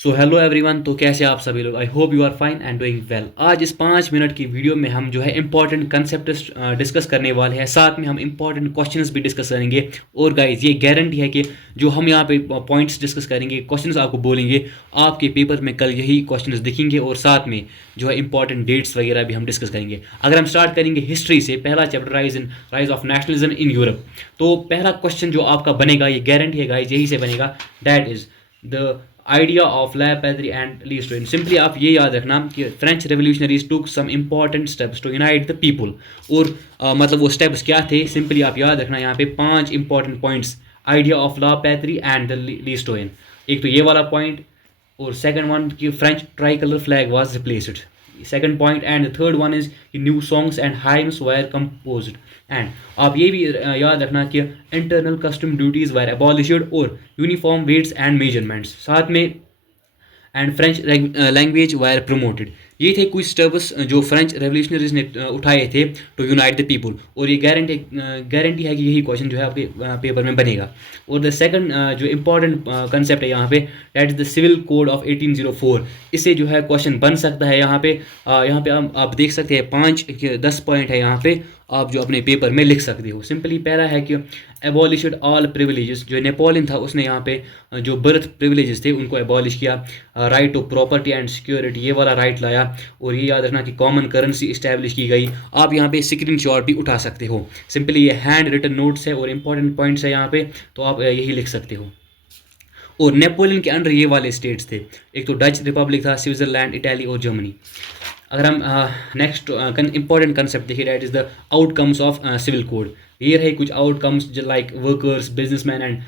So hello everyone. तो कैसे आप सभी लोग? I hope you are fine and doing well. आज इस 5 मिनट की वीडियो में हम जो है इंपॉर्टेंट कंसेप्ट डिस्कस करने वाले हैं, साथ में हम इंपॉर्टेंट क्वेश्चंस भी डिस्कस करेंगे। और गाइज ये गारंटी है कि जो हम यहाँ पे पॉइंट्स डिस्कस करेंगे, क्वेश्चंस आपको बोलेंगे, आपके पेपर में कल यही क्वेश्चंस दिखेंगे। और साथ में जो है इंपॉर्टेंट डेट्स वगैरह भी हम डिस्कस करेंगे। अगर हम स्टार्ट करेंगे हिस्ट्री से, पहला chapter rise of nationalism in Europe. तो पहला क्वेश्चन जो आपका बनेगा, ये गारंटी है गाइज यही से बनेगा, that is the idea of la patrie and le citoyen. Simply आप ये याद रखना कि French revolutionaries took some important steps to unite the people. और मतलब वो स्टेप्स क्या थे, सिंपली आप याद रखना यहाँ पे 5 important points. Idea of la patrie and the le citoyen, एक तो ये वाला पॉइंट। और सेकंड वन कि French tricolour flag was replaced, second point. And the third one is new songs and hymns were composed. And आप ये भी याद रखना कि internal custom duties were abolished और यूनिफॉर्म वेट्स एंड मेजरमेंट्स, साथ में and French language were promoted. ये थे कुछ स्टेप्स जो फ्रेंच रेवोल्यूशनरीज ने उठाए थे टू यूनाइट द पीपल। और ये गारंटी है कि यही क्वेश्चन जो है आपके पेपर में बनेगा। और द सेकंड जो इंपॉर्टेंट कंसेप्ट है यहाँ पे, that is the civil code of 1804। इससे जो है क्वेश्चन बन सकता है। यहाँ पे आप देख सकते हैं 5-10 पॉइंट है यहाँ पे, आप जो अपने पेपर में लिख सकते हो। सिंपली पहला है कि एबॉलिश्ड ऑल प्रिविलेजेस। जो नेपोलियन था उसने यहाँ पे जो बर्थ प्रिविलेजेस थे उनको एबॉलिश किया। Right to property and security, ये वाला राइट लाया। और ये याद रखना कि कॉमन करेंसी इस्टेब्लिश की गई। आप यहाँ पे स्क्रीन शॉट भी उठा सकते हो। सिंपली ये हैंड रिटन नोट्स है और इंपॉर्टेंट पॉइंट्स है यहाँ पे, तो आप यही लिख सकते हो। और नेपोलियन के अंडर ये वाले स्टेट्स थे, एक तो डच रिपब्लिक था, स्विट्जरलैंड, इटली और जर्मनी। अगर हम नेक्स्ट इंपॉर्टेंट कंसेप्ट देखिए, that is the outcomes of civil code. ये रहे कुछ outcomes, like workers, businessman and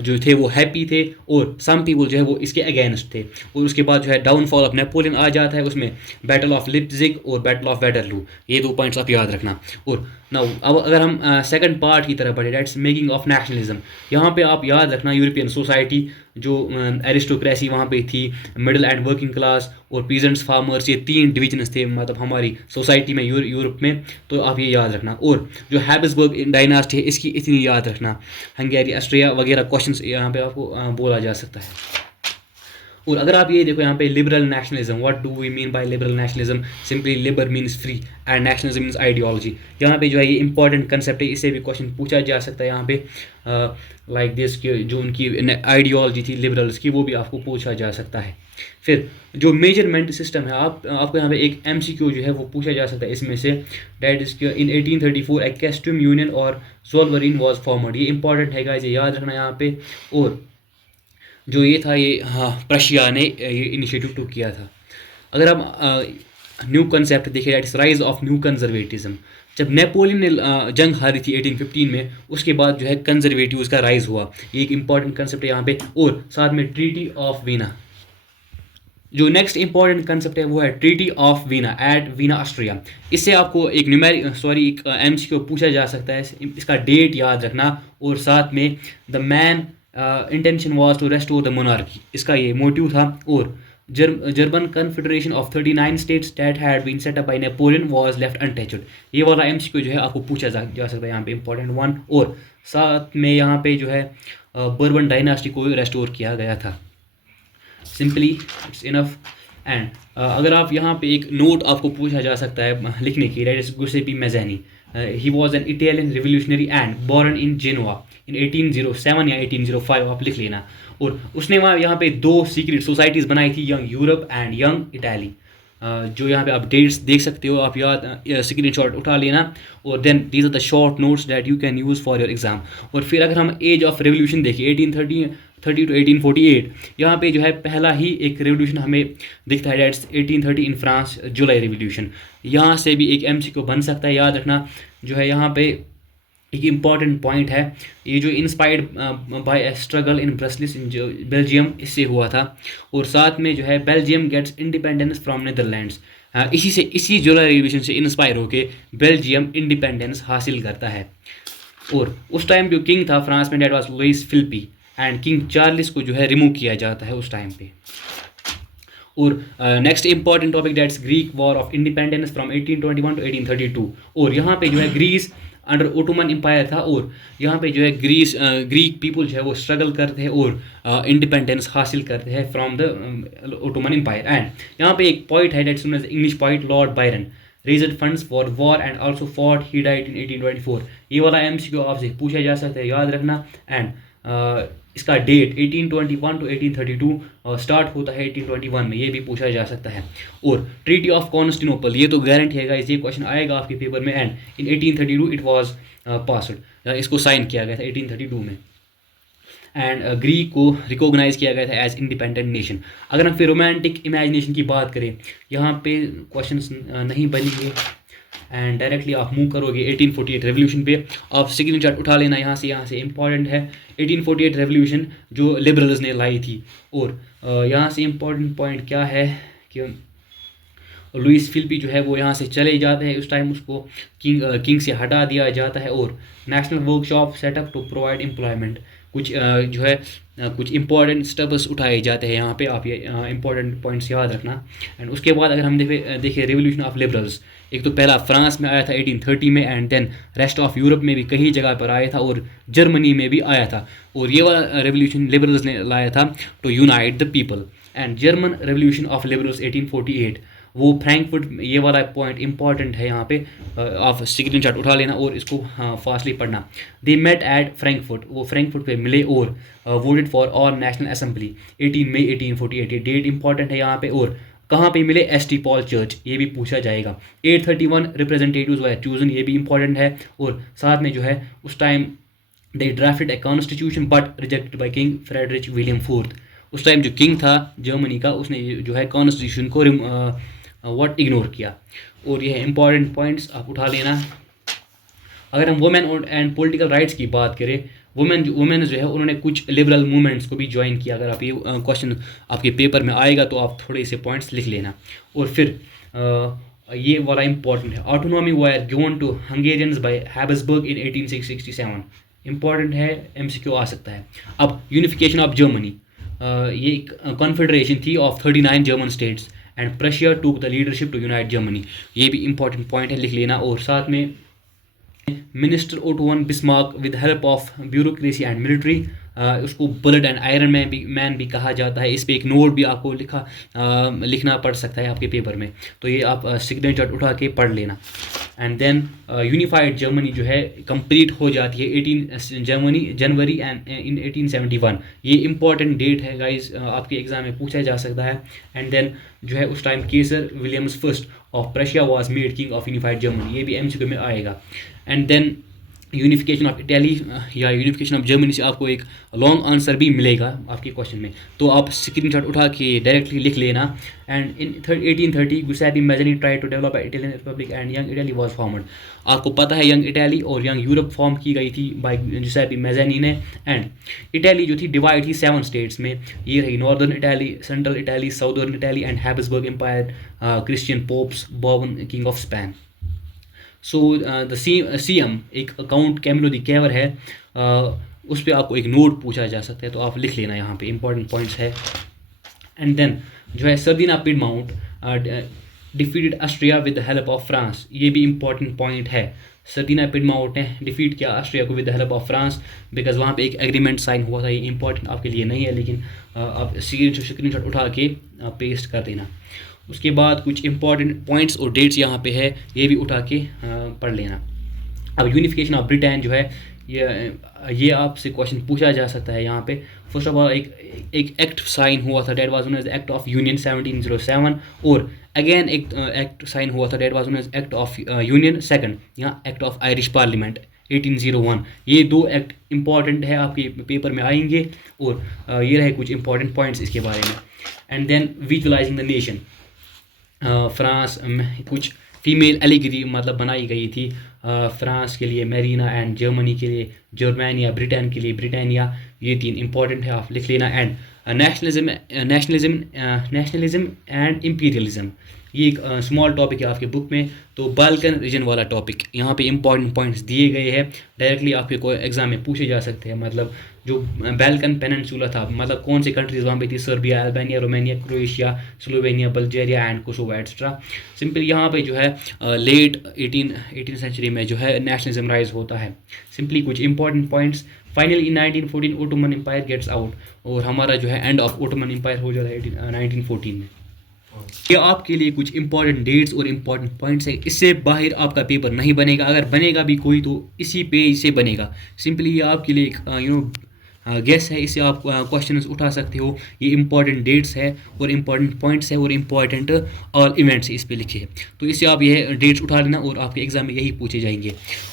जो थे वो हैप्पी थे, और सम पीपल जो है वो इसके अगेंस्ट थे। और उसके बाद जो है डाउनफॉल ऑफ नेपोलियन आ जाता है, उसमें बैटल ऑफ लिप्जिग और बैटल ऑफ वेटरलू, ये 2 पॉइंट्स आप याद रखना। और नाउ अब अगर हम सेकंड पार्ट की तरफ बढ़े, दैट्स मेकिंग ऑफ नेशनलिज्म। यहाँ पे आप याद रखना यूरोपियन सोसाइटी, जो एरिस्टोक्रेसी वहाँ पे थी, मिडिल एंड वर्किंग क्लास और पीजेंट्स, फार्मर्स, ये 3 डिविजन्स थे मतलब हमारी सोसाइटी में, यूरोप में। तो आप ये याद रखना। और जो हैबिसबर्ग डायनास्टी है इसकी इतनी याद रखना। हंगेरी, ऑस्ट्रिया वगैरह क्वेश्चंस यहाँ पे आपको बोला जा सकता है। और अगर आप ये देखो यहाँ पे liberal nationalism, what do we mean by liberal nationalism? Simply liber means free and nationalism means ideology. यहाँ पे जो है ये इंपॉर्टेंट कंसेप्ट है, इससे भी क्वेश्चन पूछा जा सकता है यहाँ पे। लाइक दिस कि जो उनकी आइडियोलॉजी थी लिबरल्स की, वो भी आपको पूछा जा सकता है। फिर जो मेजरमेंट सिस्टम है, आपको यहाँ पे एक MCQ जो है वो पूछा जा सकता है इसमें से, that is in 1834 A custom union और जोल्वरिन वॉज फॉर्मड। ये इंपॉर्टेंट है गाइस, ये याद रखना यहाँ पे। और जो ये था, ये हाँ प्रशिया ने ये इनिशिएटिव टू किया था। अगर हम न्यू कंसेप्ट देखें, that is rise of new conservatism. जब नेपोलियन ने जंग हारी थी 1815 में, उसके बाद जो है कंजर्वेटिव्स का राइज हुआ। ये एक इंपॉर्टेंट कंसेप्ट है यहाँ पे। और साथ में ट्रीटी ऑफ वीना, जो नेक्स्ट इंपॉर्टेंट कंसेप्ट है वो है treaty of Vienna at Vienna Austria. इससे आपको एक एक MCQ पूछा जा सकता है, इसका डेट याद रखना। और साथ में the main intention was to restore the monarchy, इसका ये मोटिव था। और German confederation of 39 states that had been set up by Napoleon was left untouched. ये वाला MCQ जो है आपको पूछा जा सकता है यहाँ पे, इंपॉर्टेंट वन। और साथ में यहाँ पे जो है बर्बन डायनास्टी को रेस्टोर किया गया था। Simply it's enough. एंड अगर आप यहाँ पे एक नोट आपको पूछा जा सकता है लिखने की, that is Giuseppe Mazzini. He was an Italian revolutionary and born in Genoa in 1807 या 1805, आप लिख लेना। और उसने वहाँ यहाँ पे 2 सीक्रेट सोसाइटीज़ बनाई थी, young Europe and young Italy. जो यहाँ पे आप डेट्स देख सकते हो, आप याद स्क्रीन शॉट उठा लेना। और then these are the short notes that you can use for your exam. और फिर अगर हम एज ऑफ रेवोल्यूशन देखिए, 1830 टू 1848, यहाँ पे जो है पहला ही एक रेवोल्यूशन हमें दिखता है, dates 1830 in France, July revolution. यहाँ से भी एक MCQ बन सकता है, याद रखना। जो है यहाँ पे एक इम्पॉर्टेंट पॉइंट है, ये जो inspired by a struggle in Brussels in Belgium, इससे हुआ था। और साथ में जो है Belgium gets independence from Netherlands, इसी जुलाई रेवोल्यूशन से इंस्पायर होकर बेल्जियम इंडिपेंडेंस हासिल करता है। और उस टाइम जो किंग था फ्रांस में, that was Louis Philippe, and king Charles को जो है रिमूव किया जाता है उस टाइम पे। और next important topic, that's Greek war of independence from 1821 to 1832। और यहाँ पे जो है ग्रीस अंडर ओटोमन एम्पायर था, और यहाँ पे जो है ग्रीक पीपल जो है वो स्ट्रगल करते हैं और इंडिपेंडेंस हासिल करते हैं from the Ottoman empire. And यहाँ पे एक पॉइंट है that's known as English point Lord Byron raised funds for war and also fought, he died in 1824। ये वाला एमसीक्यू आपसे पूछा जा सकता है, याद रखना। एंड इसका डेट 1821 टू 1832 स्टार्ट होता है 1821 में, ये भी पूछा जा सकता है। और ट्रीटी ऑफ कॉन्स्टेंटिनोपल, ये तो गारंटी है गाइस, ये क्वेश्चन आएगा आपके पेपर में। And in 1832 it was passed, इसको साइन किया गया था 1832 में। एंड ग्रीक को रिकॉग्नाइज किया गया था एज इंडिपेंडेंट नेशन। अगर हम फिर रोमांटिक इमेजिनेशन की बात करें, यहाँ पे क्वेश्चंस नहीं बनेंगे एंड डायरेक्टली आप मूव करोगे 1848 रेवोल्यूशन पे। आप स्क्रीनशॉट उठा लेना यहाँ से इंपॉर्टेंट है 1848 रेवोल्यूशन जो लिबरल्स ने लाई थी। और यहाँ से इंपॉर्टेंट पॉइंट क्या है कि लुइस फिलिपी जो है वो यहाँ से चले जाते हैं, उस टाइम उसको किंग से हटा दिया जाता है। और national workshop setup to provide employment, कुछ जो है कुछ इंपॉर्टेंट स्टेप्स उठाए जाते हैं यहाँ पे, आप ये इंपॉर्टेंट पॉइंट्स याद रखना। एंड उसके बाद अगर हम देखें रेवोल्यूशन ऑफ लिबरल्स, एक तो पहला फ्रांस में आया था 1830 में, and then rest of Europe में भी कई जगह पर आया था, और जर्मनी में भी आया था। और ये वाला रेवोल्यूशन लिबरल्स ने लाया था to unite the people. And German revolution of liberals 1848, वो फ्रैंकफर्ट, ये वाला पॉइंट इंपॉर्टेंट है यहाँ पे, आप स्क्रीनशॉट उठा लेना और इसको फास्टली पढ़ना। दे मेट एट फ्रैंकफर्ट, वो फ्रैंकफर्ट पे मिले और voted for all national assembly 18 मई 1848, ये डेट इंपॉर्टेंट है यहाँ पे। और कहाँ पे मिले? एसटी पॉल चर्च, ये भी पूछा जाएगा। 831 रिप्रेजेंटेटिव्स वर चूजन, ये भी इंपॉर्टेंट है। और साथ में जो है उस time they drafted a constitution but rejected by king Frederick William fourth. उस टाइम जो किंग था जर्मनी का, उसने जो है कॉन्स्टिट्यूशन को इग्नोर किया। और ये है इंपॉर्टेंट पॉइंट्स, आप उठा लेना। अगर हम वुमेन एंड पॉलिटिकल राइट्स की बात करें, वुमेन जो है उन्होंने कुछ लिबरल मूवमेंट्स को भी ज्वाइन किया। अगर आप ये क्वेश्चन आपके पेपर में आएगा तो आप थोड़े से पॉइंट्स लिख लेना। और फिर ये वाला इंपॉर्टेंट है, autonomy were given to Hungarians by Habsburg in 1867, important है, एमसीक्यू आ सकता है। अब यूनिफिकेशन ऑफ जर्मनी, ये एक कॉन्फेडरेशन थी of 39 German states and Prussia took the leadership to unite Germany, ये भी इंपॉर्टेंट पॉइंट है, लिख लेना। और साथ में minister auto von Bismarck with help of bureaucracy and military, उसको बुलेट एंड आयरन मैन भी कहा जाता है। इस पर एक नोट भी आपको लिखना पड़ सकता है आपके पेपर में, तो ये आप स्क्रीनशॉट उठा के पढ़ लेना। एंड देन यूनिफाइड जर्मनी जो है कंप्लीट हो जाती है 18 जनवरी एंड इन 1871, ये इंपॉर्टेंट डेट है गाइज, आपके एग्जाम में पूछा जा सकता है। एंड देन जो है उस time Kaiser Williams first of Prussia was made king of unified Germany, ये भी एमसीक्यू में आएगा। And then unification of Italy या यूनिफिकेशन ऑफ जर्मनी से आपको एक लॉन्ग आंसर भी मिलेगा आपके क्वेश्चन में, तो आप स्क्रीनशॉट उठा के डायरेक्टली लिख लेना। And in 1830 Giuseppe Mazzini try to develop Italian republic and Young Italy was formed. आपको पता है यंग इटली और यंग यूरोप फॉर्म की गई थी बाय गुसेपी मैज़नी ने। एंड इटली जो थी डिवाइड थी 7 स्टेट्स में, ये रही northern Italy, central Italy, southern Italy and Habsburg empire, Christian popes, Bourbon king of Spain. So the CM एक अकाउंट कैमिलो दी कैवर है, उस पर आपको एक नोट पूछा जा सकता है, तो आप लिख लेना, यहाँ पे इंपॉर्टेंट पॉइंट्स है। एंड देन जो है Sardinia Piedmont defeated Austria with the help of France, ये भी इंपॉर्टेंट पॉइंट है। सर्दिना पिडमाउंट ने डिफीट किया ऑस्ट्रिया को with the help of France, because वहाँ पे एक एग्रीमेंट साइन हुआ था। ये इंपॉर्टेंट आपके लिए नहीं है, लेकिन आप स्क्रीनशॉट उठा के पेस्ट कर देना। उसके बाद कुछ इंपॉर्टेंट पॉइंट्स और डेट्स यहाँ पे है, ये भी उठा के पढ़ लेना। अब यूनिफिकेशन ऑफ ब्रिटेन जो है, ये आपसे क्वेश्चन पूछा जा सकता है यहाँ पे। फर्स्ट ऑफ ऑल एक एक्ट साइन हुआ था, that was known as act of union 1707, और अगेन एक एक्ट साइन हुआ था, that was known as act of union second, यहाँ एक्ट ऑफ आयरिश पार्लियामेंट 1801। ये 2 एक्ट इंपॉर्टेंट है, आपके पेपर में आएंगे। और ये रहे कुछ इंपॉर्टेंट पॉइंट्स इसके बारे में। And then visualizing the nation, France कुछ फीमेल एलिगरी मतलब बनाई गई थी, फ्रांस के लिए मैरीना एंड जर्मनी के लिए जर्मनिया, ब्रिटेन के लिए ब्रिटानिया, ये 3 इंपॉर्टेंट है, आप लिख लेना। एंड नेशनलिज्म एंड इंपीरियलिज्म, ये एक स्मॉल टॉपिक है आपके बुक में। तो बाल्कन रीजन वाला टॉपिक यहाँ पे इंपॉर्टेंट पॉइंट्स दिए गए हैं, डायरेक्टली आपके कोई एग्जाम में पूछे जा सकते हैं। मतलब जो बाल्कन पेनिनसुला था, मतलब कौन सी कंट्रीज वहाँ पे थी, Serbia, Albania, Romania, Croatia, Slovenia, Bulgaria and Kosovo extra. Simple यहाँ पे जो है लेट 18th सेंचुरी में जो है नेशनलिज्म राइज होता है। सिंपली कुछ important points. Finally in 1914 Ottoman empire gets out, और हमारा जो है एंड ऑफ ओटोमन एम्पायर हो जाता है 1914 में। ये आपके लिए कुछ इंपॉर्टेंट डेट्स और इंपॉर्टेंट पॉइंट्स है, इससे बाहर आपका पेपर नहीं बनेगा। अगर बनेगा भी कोई तो इसी पेज से बनेगा। सिंपली ये आपके लिए एक गेस है, इससे आप क्वेश्चंस उठा सकते हो। ये इंपॉर्टेंट डेट्स है और इंपॉर्टेंट पॉइंट्स है और इंपॉर्टेंट ऑल इवेंट्स इस पे लिखे हैं। तो इससे आप ये डेट्स उठा लेना और आपके एग्जाम में यही पूछे जाएंगे।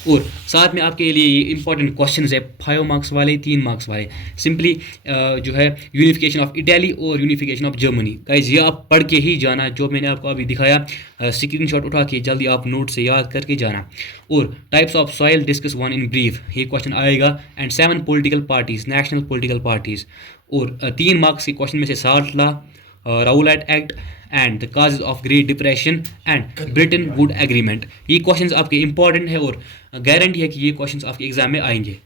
और साथ में आपके लिए ये इंपॉर्टेंट क्वेश्चंस है 5 मार्क्स वाले, 3 मार्क्स वाले। सिंपली जो है यूनिफिकेशन ऑफ इटली और यूनिफिकेशन ऑफ जर्मनी। गाइस ये आप पढ़ के ही जाना, जो मैंने आपको अभी दिखाया, स्क्रीनशॉट उठा के जल्दी आप नोट से याद करके जाना। और types of soil discuss one in brief, ये क्वेश्चन आएगा। And 7 political parties, national political parties. और 3 मार्क्स के क्वेश्चन में से salt law, Rowlatt act and the causes of great depression and Britain would agreement. ये क्वेश्चंस आपके important है और गारंटी है कि ये क्वेश्चंस आपके एग्जाम में आएंगे।